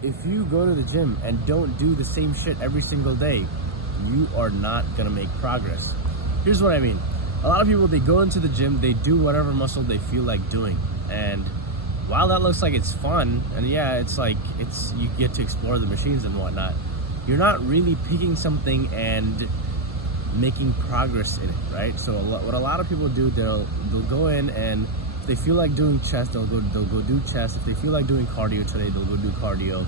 If you go to the gym and don't do the same shit every single day, you are not gonna make progress. Here's what I mean. A lot of people, they go into the gym, they do whatever muscle they feel like doing. And while that looks like it's fun, and yeah, it's like, you get to explore the machines and whatnot, you're not really picking something and making progress in it, right? So what a lot of people do, they'll go in, and if they feel like doing chest, they'll go do chest. If they feel like doing cardio today, they'll go do cardio.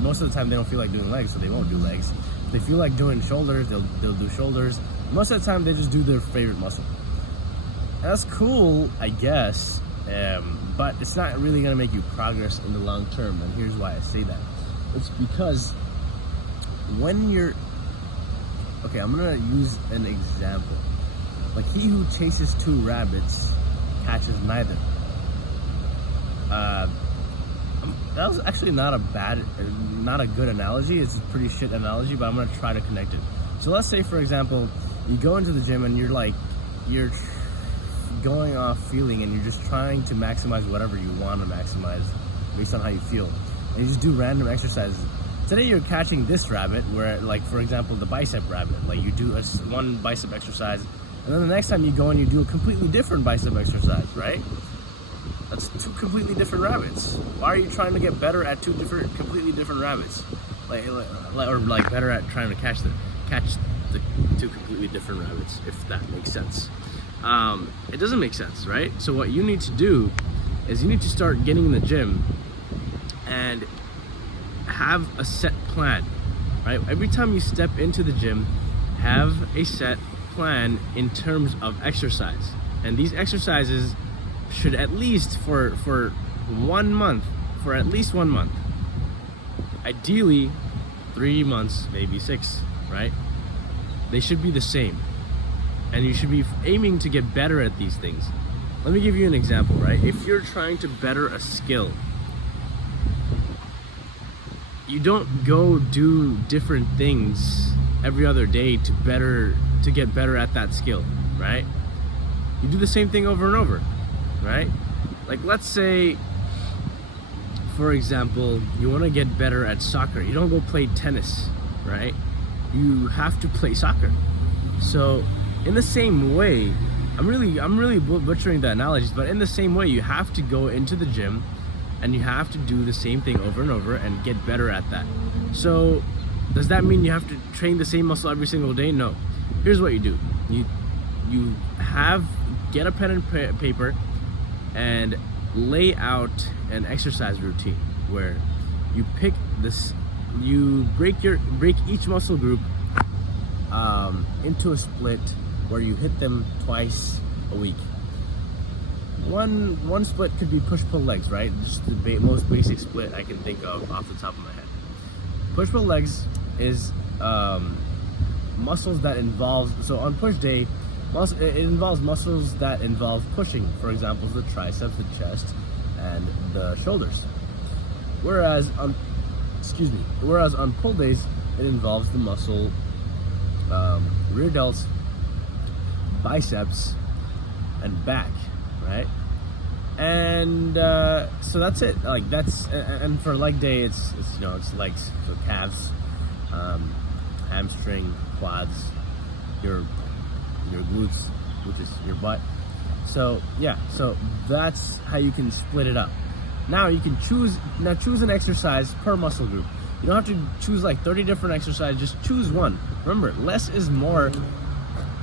Most of the time they don't feel like doing legs, so they won't do legs. If they feel like doing shoulders, they'll do shoulders. Most of the time they just do their favorite muscle. That's cool, I guess, but it's not really gonna make you progress in the long term. And here's why I say that. It's because when you're, okay, I'm gonna use an example. Like, he who chases two rabbits catches neither. That was actually not a good analogy. It's a pretty shit analogy, but I'm gonna try to connect it. So let's say, for example, you go into the gym and you're going off feeling, and you're just trying to maximize whatever you want to maximize based on how you feel. And you just do random exercises. Today you're catching this rabbit, where, like, for example, the bicep rabbit. Like, you do one bicep exercise, and then the next time you go and you do a completely different bicep exercise, right? That's two completely different rabbits. Why are you trying to get better at completely different rabbits? Like better at trying to catch the two completely different rabbits, if that makes sense. It doesn't make sense, right? So what you need to do is you need to start getting in the gym and have a set plan, right? Every time you step into the gym, have a set plan in terms of exercise. And these exercises should, at least for 1 month, ideally 3 months, maybe 6, right? They should be the same, and you should be aiming to get better at these things. Let me give you an example, right? If you're trying to better a skill, you don't go do different things every other day to get better at that skill, right? You do the same thing over and over, right? Like, let's say, for example, you want to get better at soccer. You don't go play tennis, right? You have to play soccer. So in the same way, I'm really butchering the analogies, but in the same way, you have to go into the gym and you have to do the same thing over and over and get better at that. So does that mean you have to train the same muscle every single day? No. Here's what you do. You get a pen and paper and lay out an exercise routine where you pick this, you break each muscle group into a split where you hit them twice a week. One split could be push-pull legs, right? Just the most basic split I can think of off the top of my head. Push-pull legs is muscles that involves, so on push day, it involves muscles that involve pushing. For example, the triceps, the chest, and the shoulders. Whereas on pull days, it involves the muscle, rear delts, biceps, and back, right? And so that's it. Like, and for leg day, it's legs, so calves, hamstring, quads, your glutes, which is your butt. So yeah, so that's how you can split it up. Now you can choose an exercise per muscle group. You don't have to choose like 30 different exercises, just choose one. Remember, less is more.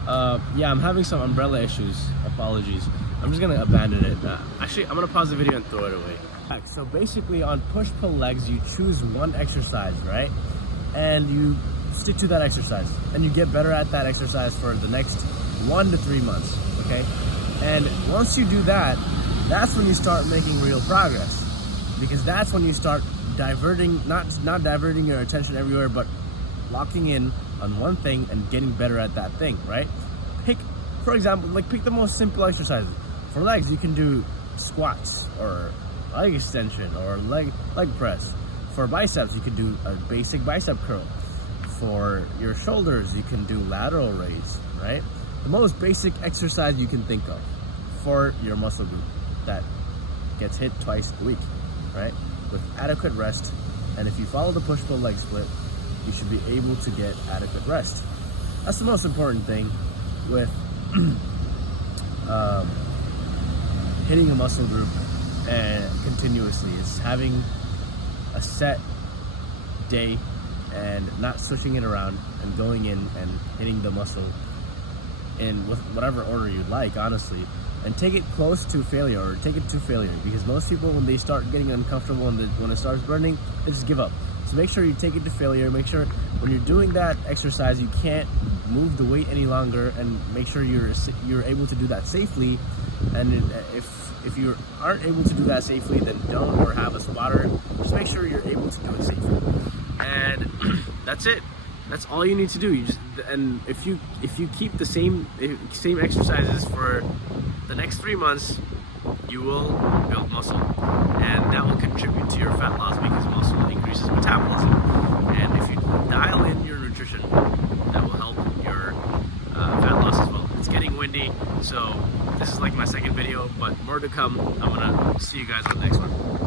Yeah, I'm having some umbrella issues, apologies. I'm just gonna abandon it. Actually, I'm gonna pause the video and throw it away. So basically, on push-pull legs, you choose one exercise, right? And you stick to that exercise, and you get better at that exercise for the next 1 to 3 months, okay? And once you do that, that's when you start making real progress, because that's when you start diverting, not diverting your attention everywhere, but locking in on one thing and getting better at that thing, right? For example, pick the most simple exercises. For legs, you can do squats or leg extension or leg press. For biceps, you can do a basic bicep curl. For your shoulders, you can do lateral raise, right? The most basic exercise you can think of for your muscle group that gets hit twice a week, right? with adequate rest. And if you follow the push-pull leg split, you should be able to get adequate rest. That's the most important thing with hitting a muscle group and continuously, is having a set day and not switching it around and going in and hitting the muscle in with whatever order you'd like, honestly, and take it close to failure, or take it to failure, because most people, when they start getting uncomfortable and when it starts burning, they just give up. So make sure you take it to failure. Make sure when you're doing that exercise, you can't move the weight any longer, and make sure you're able to do that safely. And if you aren't able to do that safely, then don't, or have a spotter. Just make sure you're able to do it safely. And that's it. That's all you need to do. And if you keep the same exercises for the next 3 months, you will build muscle, and that will contribute to your fat loss, because muscle increases metabolism. And if you dial in your nutrition, that will help your fat loss as well. It's getting windy, so this is like my second video, but more to come. I'm gonna see you guys on the next one.